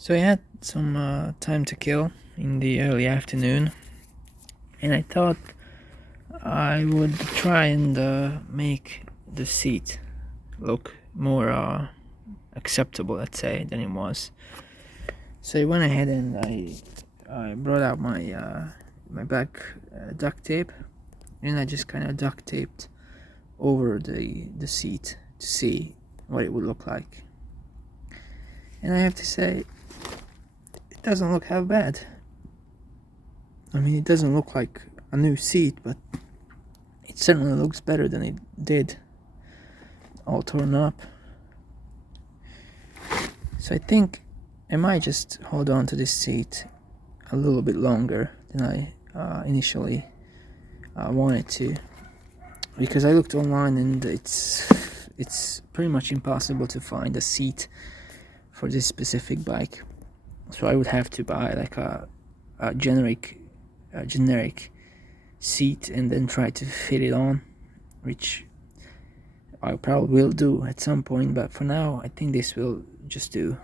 So I had some time to kill in the early afternoon, and I thought I would try and make the seat look more acceptable, let's say, than it was. So I went ahead and I brought out my black duct tape, and I just kind of duct taped over the seat to see what it would look like. And I have to say, it doesn't look half bad. I mean, it doesn't look like a new seat, but it certainly looks better than it did, all torn up. So I think I might just hold on to this seat a little bit longer than I initially wanted to, because I looked online and it's pretty much impossible to find a seat for this specific bike. So I would have to buy like a generic seat and then try to fit it on, which I probably will do at some point, but for now I think this will just do,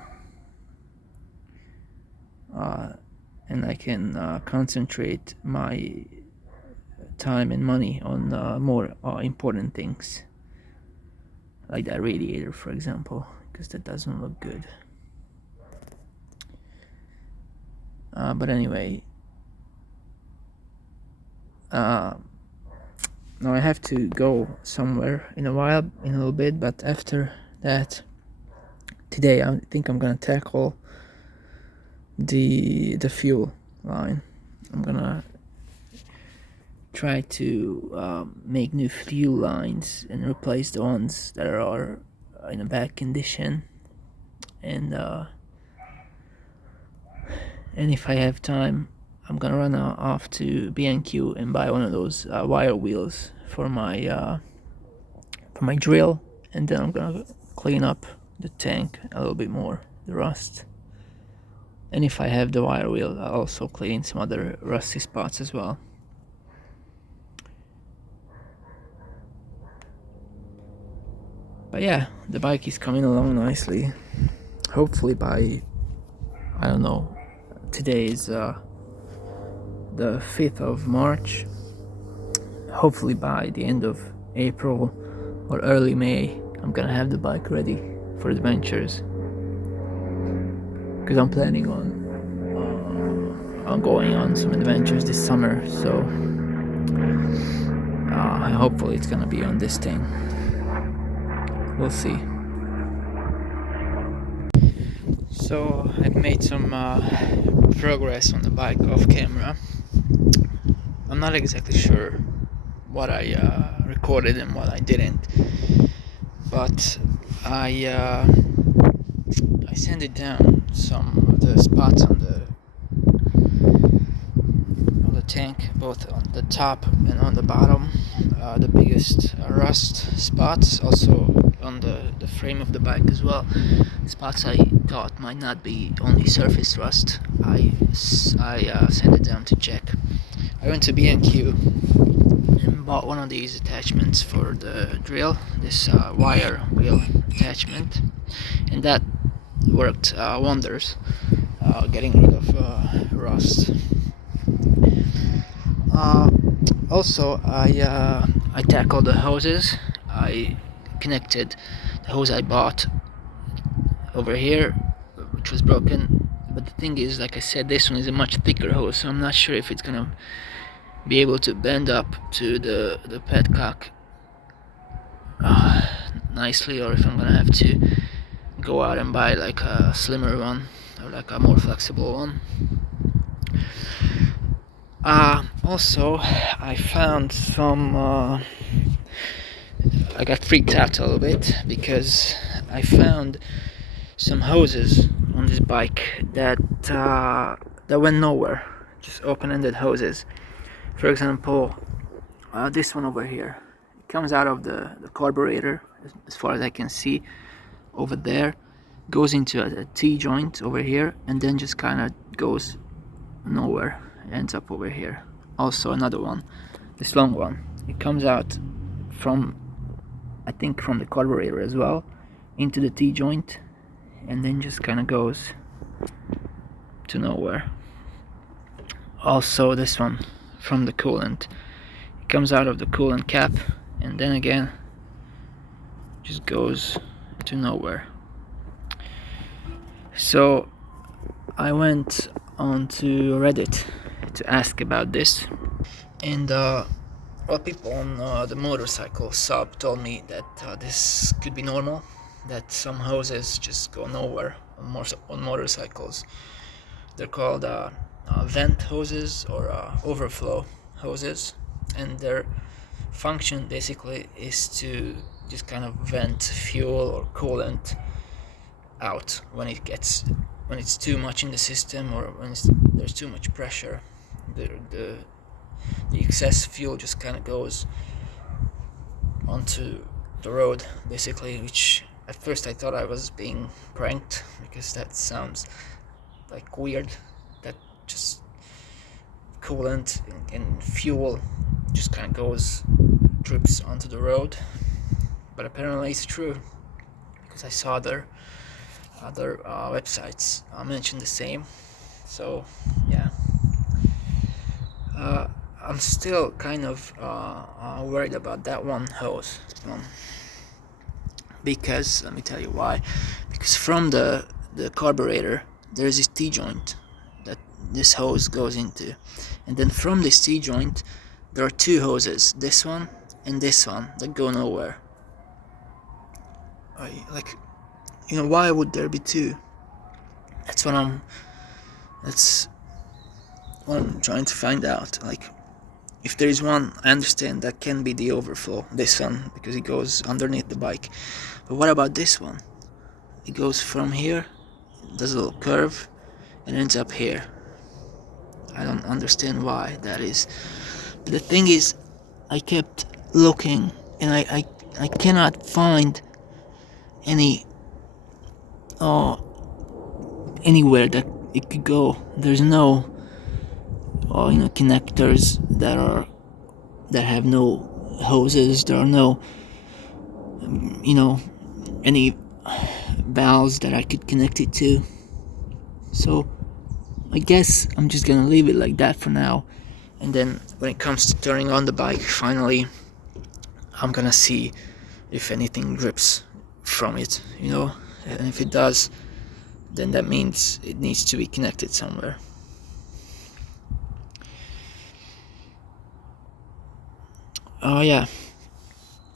and I can concentrate my time and money on more important things, like that radiator, for example, because that doesn't look good. But anyway, now I have to go somewhere in a little bit, but after that, today I think I'm gonna tackle the fuel line. I'm gonna try to make new fuel lines and replace the ones that are in a bad condition, and if I have time, I'm gonna run off to B&Q and buy one of those wire wheels for my drill, and then I'm gonna clean up the tank a little bit more, the rust. And if I have the wire wheel, I'll also clean some other rusty spots as well. But yeah, the bike is coming along nicely. Hopefully by, I don't know, today is the 5th of March. Hopefully by the end of April or early May, I'm gonna have the bike ready for adventures, because I'm planning on going on some adventures this summer. So hopefully it's gonna be on this thing. We'll see. So I've made some progress on the bike off camera. I'm not exactly sure what I recorded and what I didn't, but I sanded down some of the spots on the tank, both on the top and on the bottom. The biggest rust spots, also on the frame of the bike as well. Spots I thought might not be only surface rust. I sanded down to check. I went to B&Q and bought one of these attachments for the drill, this wire wheel attachment, and that worked wonders, getting rid of rust. Also, I tackled the hoses. I connected the hose I bought over here, which was broken. But the thing is, like I said, this one is a much thicker hose, so I'm not sure if it's gonna be able to bend up to the petcock nicely, or if I'm gonna have to go out and buy like a slimmer one or like a more flexible one. Also, I found some. I got freaked out a little bit because I found some hoses on this bike that went nowhere. Just open-ended hoses. For example, this one over here. It comes out of the carburetor, as far as I can see, over there. Goes into a T-joint over here, and then just kind of goes nowhere. Ends up over here. Also another one, this long one, it comes out from, I think, from the carburetor as well into the T-joint, and then just kind of goes to nowhere. Also this one from the coolant, it comes out of the coolant cap and then again just goes to nowhere. So I went onto Reddit to ask about this, and people on the motorcycle sub told me that this could be normal, that some hoses just go nowhere on motorcycles. They're called vent hoses or overflow hoses, and their function basically is to just kind of vent fuel or coolant out when it's too much in the system, or when there's too much pressure. The excess fuel just kind of goes onto the road basically, which at first I thought I was being pranked, because that sounds like weird, that just coolant and fuel just kind of drips onto the road. But apparently it's true, because I saw other websites mention the same. So yeah, I'm still kind of worried about that one hose, because let me tell you why. Because from the carburetor there's this T-joint that this hose goes into, and then from this T-joint there are two hoses, this one and this one, that go nowhere. Why would there be two? That's what I'm trying to find out. Like, if there is one, I understand that can be the overflow, this one, because it goes underneath the bike. But what about this one? It goes from here, does a little curve, and ends up here. I don't understand why that is. But the thing is, I kept looking, and I cannot find anywhere that it could go. There's no connectors that have no hoses. There are no any valves that I could connect it to. So I guess I'm just gonna leave it like that for now, and then when it comes to turning on the bike, finally I'm gonna see if anything drips from it, and if it does, then that means it needs to be connected somewhere. Yeah,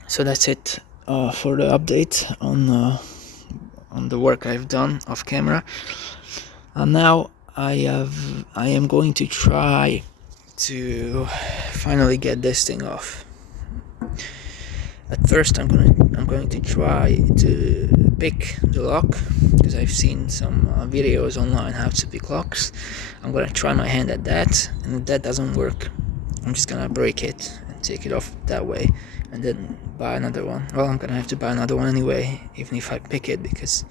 so that's it for the update on the work I've done off camera. Now I am going to try to finally get this thing off. At first I'm going to try to pick the lock, because I've seen some videos online how to pick locks. I'm gonna try my hand at that, and if that doesn't work, I'm just gonna break it and take it off that way, and then buy another one. Well, I'm gonna have to buy another one anyway, even if I pick it, because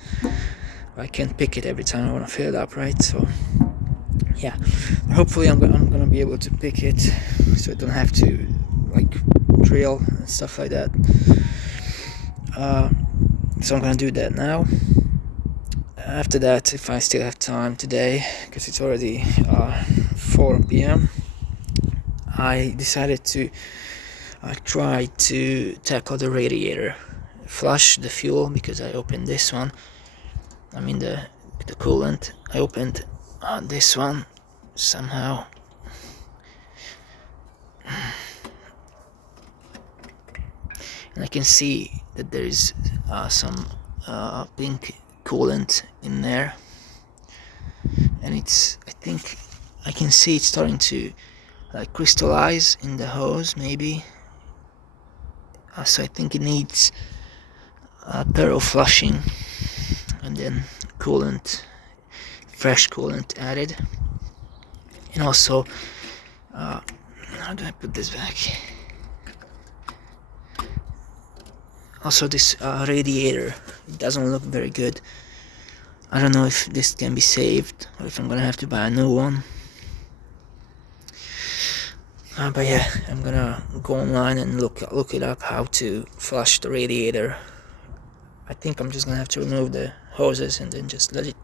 I can't pick it every time I want to fill it up, right? So yeah, but hopefully I'm gonna be able to pick it, so I don't have to drill and stuff like that. So I'm gonna do that now. After that, if I still have time today, because it's already 4 p.m., I decided to try to tackle the radiator, flush the fuel, because I opened this one. I mean the coolant. I opened this one somehow. And I can see that there is some pink coolant in there, and I think I can see it starting to crystallize in the hose, maybe. So I think it needs thorough flushing, and then fresh coolant added. And also, how do I put this back? Also, this radiator, it doesn't look very good. I don't know if this can be saved, or if I'm gonna have to buy a new one. But yeah, I'm gonna go online and look it up, how to flush the radiator. I think I'm just gonna have to remove the hoses and then just let it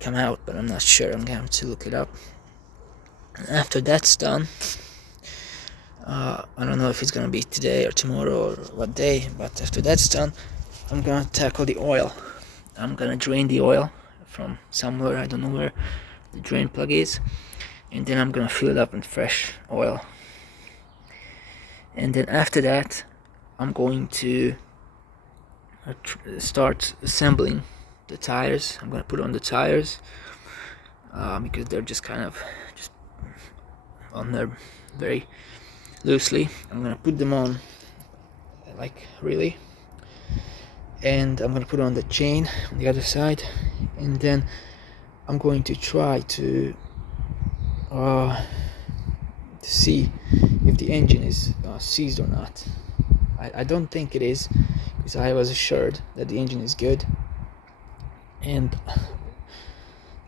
come out, but I'm not sure. I'm gonna have to look it up. After that's done, I don't know if it's gonna be today or tomorrow or what day, but after that's done, I'm gonna tackle the oil. I'm gonna drain the oil from somewhere, I don't know where the drain plug is, and then I'm gonna fill it up with fresh oil. And then after that, I'm going to start assembling the tires. I'm gonna put on the tires because they're just kind of just on there very loosely. I'm gonna put them on like really, and I'm gonna put on the chain on the other side, and then I'm going to try to see if the engine is seized or not. I don't think it is, because I was assured that the engine is good, and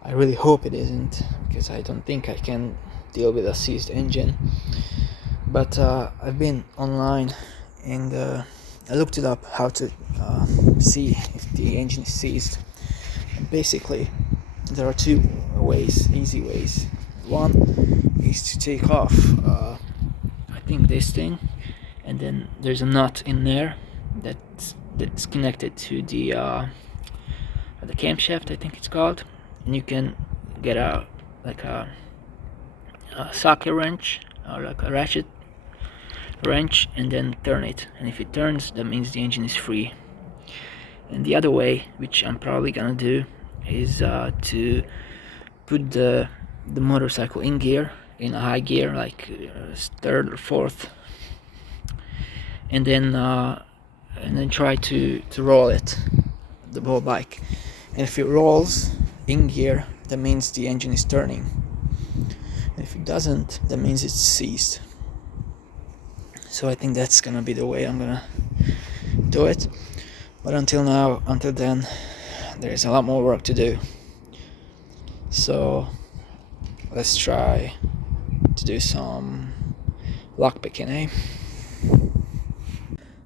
I really hope it isn't, because I don't think I can deal with a seized engine. But I've been online and I looked it up how to see if the engine is seized. And basically, there are two ways, easy ways. One is to take off I think this thing, and then there's a nut in there that's connected to the camshaft, I think it's called, and you can get a socket wrench or like a ratchet wrench and then turn it, and if it turns, that means the engine is free. And the other way, which I'm probably gonna do, is to put the motorcycle in gear, in a high gear, like third or fourth, and then try to roll it, the whole bike. And if it rolls in gear, that means the engine is turning. And if it doesn't, that means it's seized. So I think that's gonna be the way I'm gonna do it. But until then, there's a lot more work to do. So let's try to do some lockpicking, eh?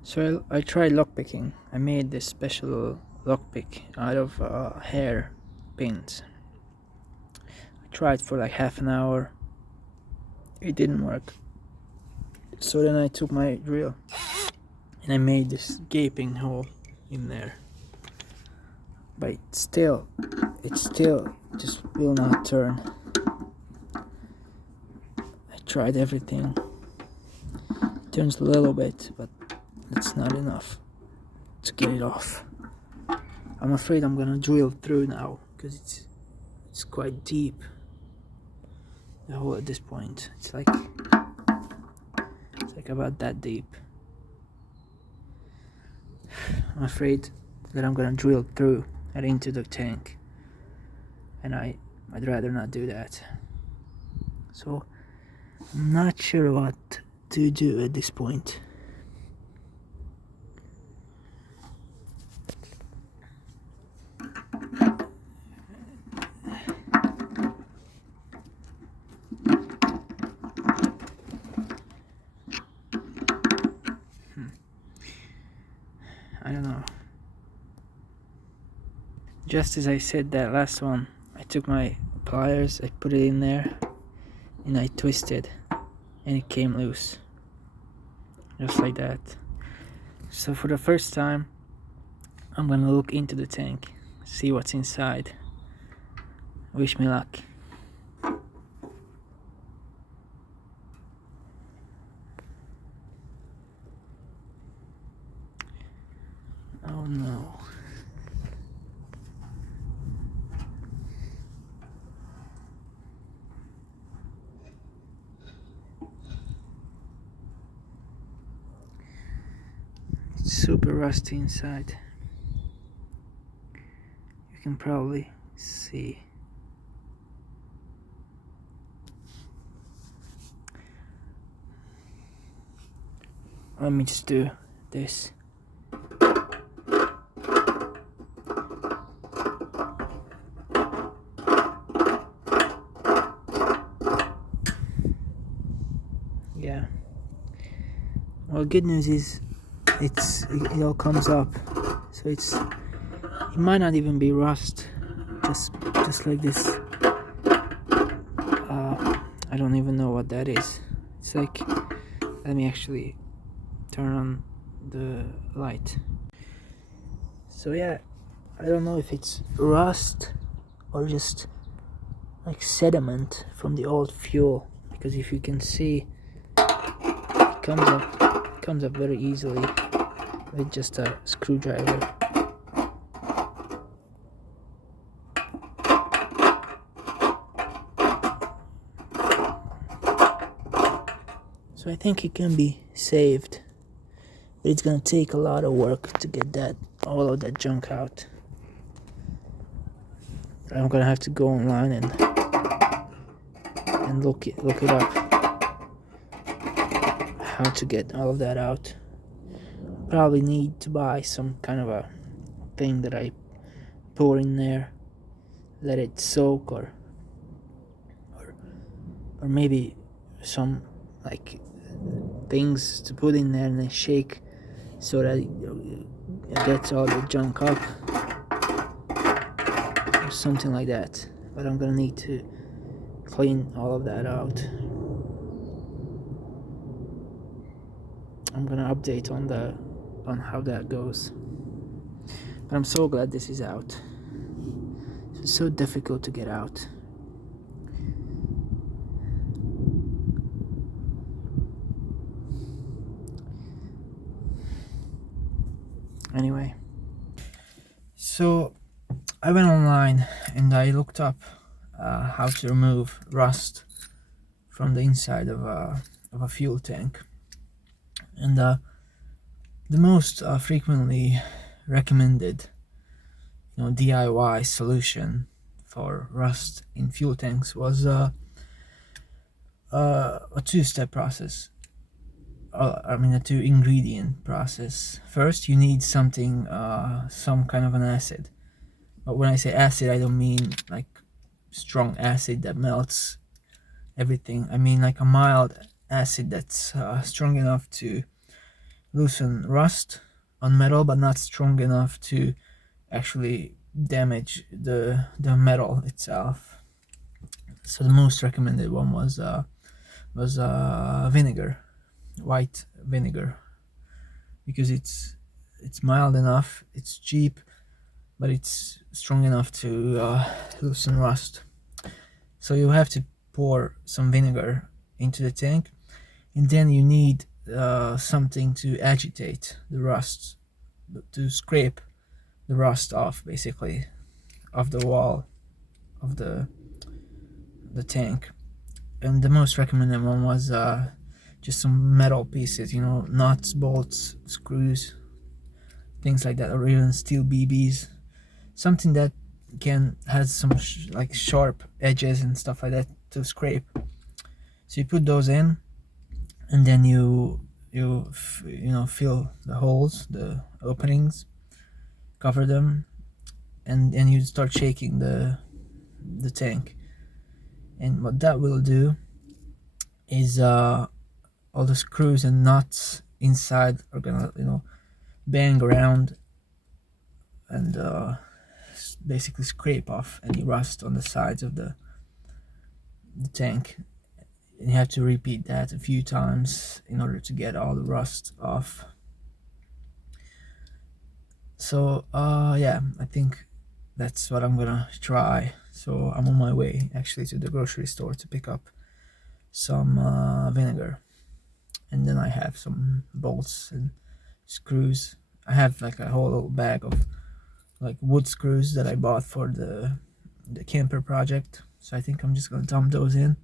So I tried lockpicking. I made this special lockpick out of hair pins. I tried for like half an hour. It didn't work. So then I took my drill and I made this gaping hole in there. But it still just will not turn. I tried everything. It turns a little bit, but it's not enough to get it off. I'm afraid I'm gonna drill through now, because it's quite deep, the hole at this point. It's like about that deep. I'm afraid that I'm gonna drill through and into the tank, and I'd rather not do that. So I'm not sure what to do at this point. I don't know. Just as I said that last one, I took my pliers, I put it in there, and I twisted, and it came loose. Just like that. So for the first time, I'm gonna look into the tank, see what's inside. Wish me luck. Oh no. It's super rusty inside. You can probably see. Let me just do this. Yeah. Well, good news is it all comes up, so it might not even be rust. just like this. I don't even know what that is. It's like, let me actually turn on the light. So yeah, I don't know if it's rust or just like sediment from the old fuel, because if you can see, it comes up very easily with just a screwdriver. So I think it can be saved, but it's gonna take a lot of work to get all of that junk out. I'm gonna have to go online and look it up, how to get all of that out. Probably need to buy some kind of a thing that I pour in there, let it soak, or maybe some like things to put in there and then shake so that it gets all the junk up, or something like that. But I'm gonna need to clean all of that out. I'm gonna update on how that goes. But I'm so glad this is out. It's so difficult to get out. Anyway, so I went online and I looked up how to remove rust from the inside of a fuel tank, and the most frequently recommended, DIY solution for rust in fuel tanks was a two-step process. A two-ingredient process. First, you need something, some kind of an acid. But when I say acid, I don't mean like strong acid that melts everything. I mean like a mild acid that's strong enough to loosen rust on metal, but not strong enough to actually damage the metal itself. So the most recommended one was vinegar, white vinegar, because it's mild enough, it's cheap, but it's strong enough to loosen rust. So you have to pour some vinegar into the tank, and then you need something to agitate the rust, to scrape the rust off, basically, of the wall of the tank. And the most recommended one was just some metal pieces, nuts, bolts, screws, things like that, or even steel BBs, something that has some like sharp edges and stuff like that to scrape. So you put those in, and then you fill the holes, the openings, cover them, and you start shaking the tank. And what that will do is all the screws and nuts inside are gonna bang around and basically scrape off any rust on the sides of the tank. And you have to repeat that a few times in order to get all the rust off. So yeah, I think that's what I'm gonna try. So I'm on my way actually to the grocery store to pick up some vinegar, and then I have some bolts and screws. I have like a whole little bag of like wood screws that I bought for the camper project. So I think I'm just gonna dump those in,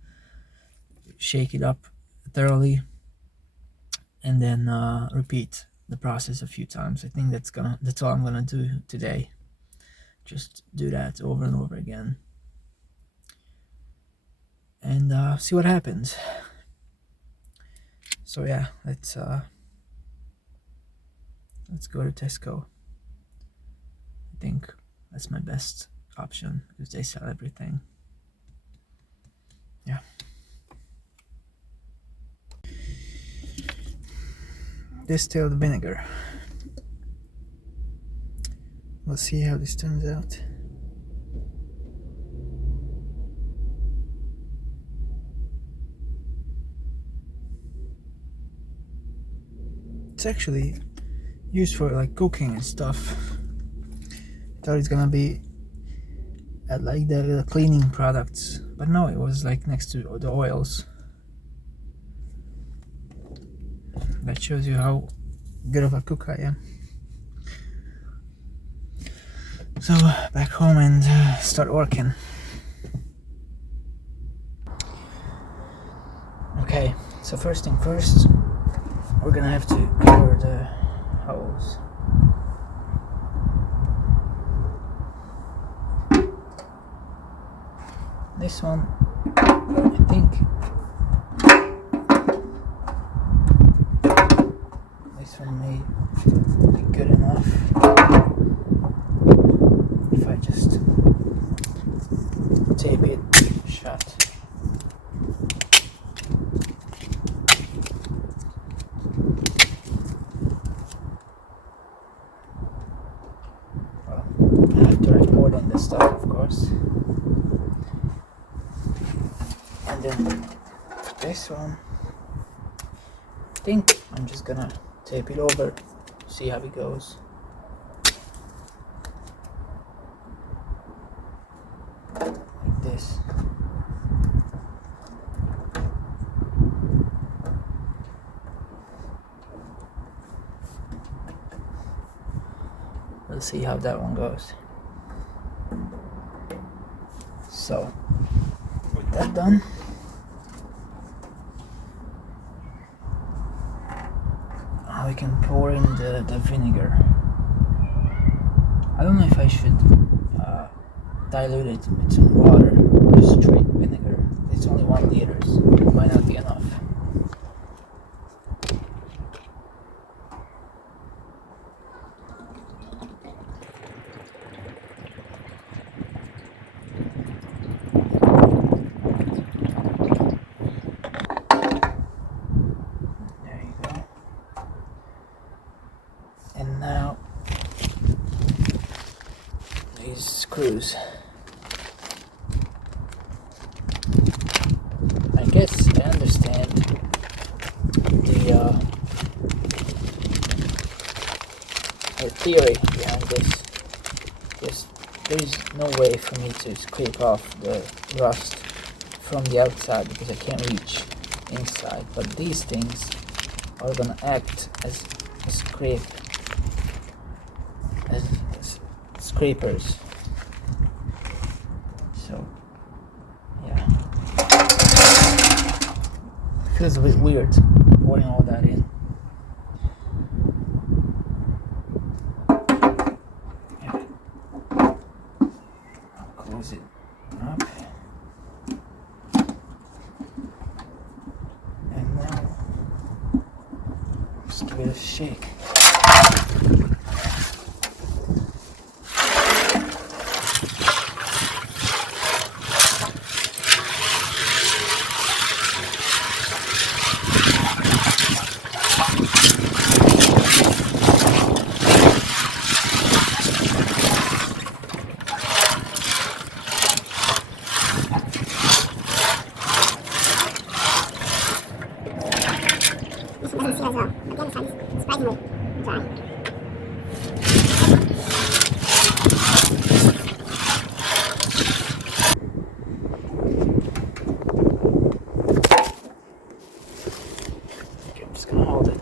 shake it up thoroughly, and then repeat the process a few times. I think that's all I'm gonna do today. Just do that over and over again, and see what happens. So yeah, let's go to Tesco. I think that's my best option because they sell everything. Yeah. Distilled vinegar. We'll see how this turns out. it's actually used for like cooking and stuff. Thought it's gonna be at like the cleaning products, but no, it was like next to the oils. That shows you how good of a cook I am. So back home and start working. Okay, so first thing first, we're gonna have to cover the holes. This one, I think this one may be good enough if I just tape it shut. Well, I have to record on this stuff, of course. And then for this one, I think I'm just gonna tape it over, see how it goes. Like this. We'll see how that one goes. So, with that done, now we can pour in the vinegar. I don't know if I should dilute it with some water or just straight vinegar. It's only 1 liter, so it might not be enough. There you go. And now these screws. I guess I understand the theory behind this. Just there is no way for me to scrape off the rust from the outside because I can't reach inside. But these things are gonna act as a scrapers. So yeah, feels a bit weird pouring all that in. Yeah. I'll close it up. And now just give it a shake. This one doesn't seal as well. But the other side is surprisingly dry. Okay, I'm just gonna hold it.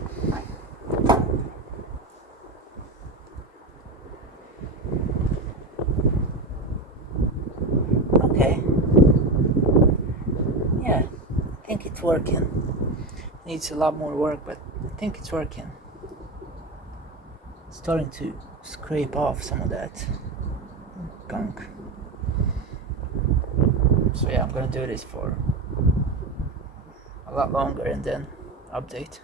Okay. Yeah, I think it's working. Needs a lot more work, but I think it's working. Starting to scrape off some of that gunk. So yeah, I'm gonna do this for a lot longer and then update.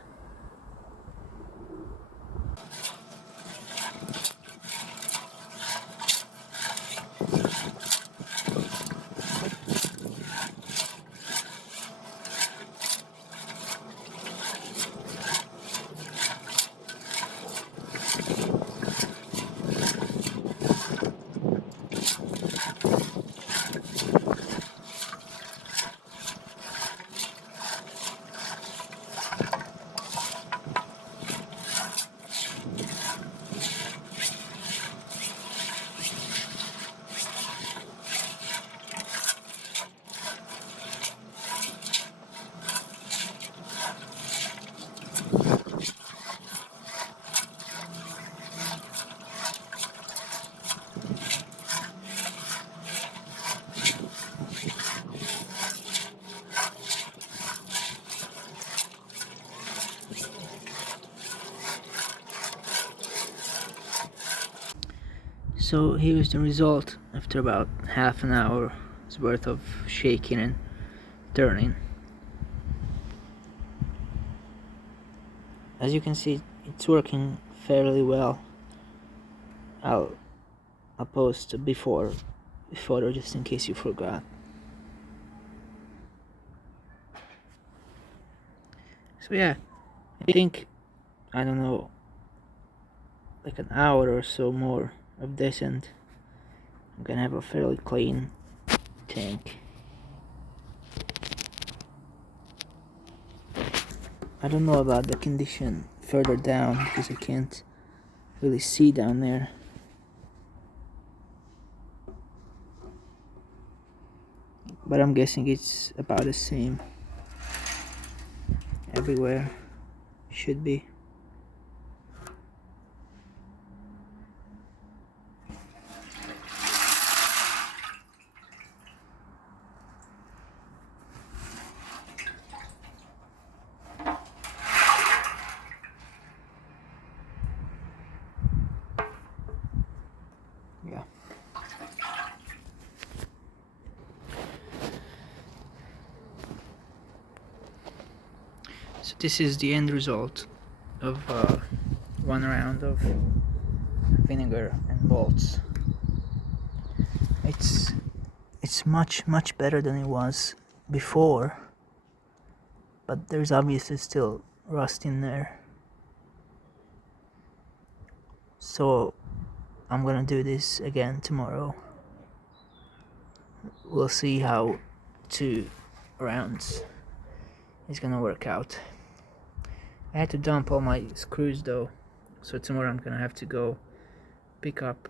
So here's the result after about half an hour's worth of shaking and turning. As you can see, it's working fairly well. I'll post a before photo just in case you forgot. So yeah, I think, I don't know, like an hour or so more of this and I'm gonna have a fairly clean tank. I don't know about the condition further down because I can't really see down there. But I'm guessing it's about the same everywhere. Should be. Yeah. So this is the end result of one round of vinegar and bolts. It's much better than it was before, but there's obviously still rust in there. So I'm gonna do this again tomorrow. We'll see how 2 rounds is gonna work out. I had to dump all my screws though, so tomorrow I'm gonna have to go pick up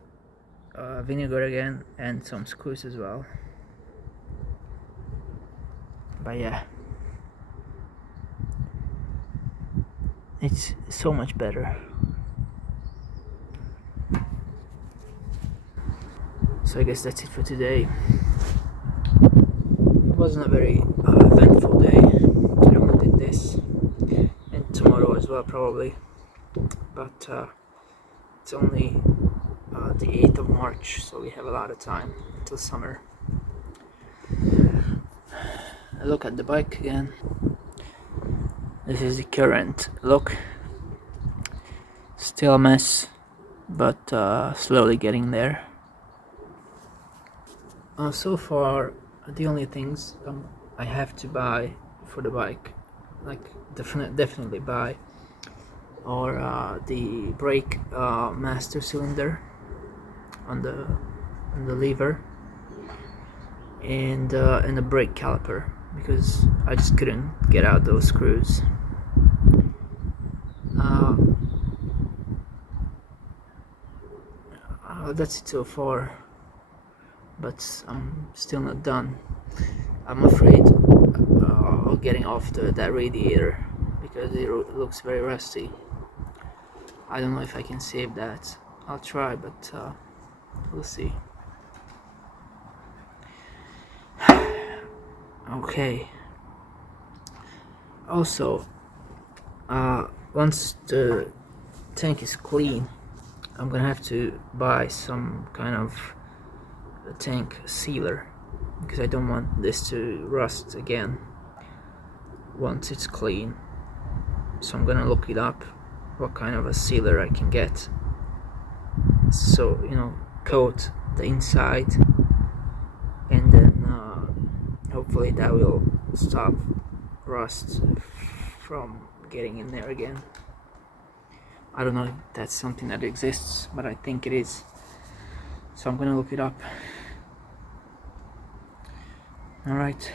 vinegar again and some screws as well. But yeah, it's so much better. So I guess that's it for today. It wasn't a very eventful day. I only did this, and tomorrow as well probably. But it's only the 8th of March, so we have a lot of time until summer. I look at the bike again. This is the current look. Still a mess, but slowly getting there. So far, the only things I have to buy for the bike, like definitely buy, are the brake master cylinder on the lever, and the brake caliper, because I just couldn't get out those screws. That's it so far, but I'm still not done. I'm afraid of getting off that radiator because it looks very rusty. I don't know if I can save that. I'll try, but we'll see. Okay. Also, once the tank is clean, I'm gonna have to buy some kind of a tank sealer, because I don't want this to rust again once it's clean. So I'm gonna look it up, what kind of a sealer I can get, so coat the inside, and then hopefully that will stop rust from getting in there again. I don't know if that's something that exists, but I think it is, so I'm gonna look it up. Alright.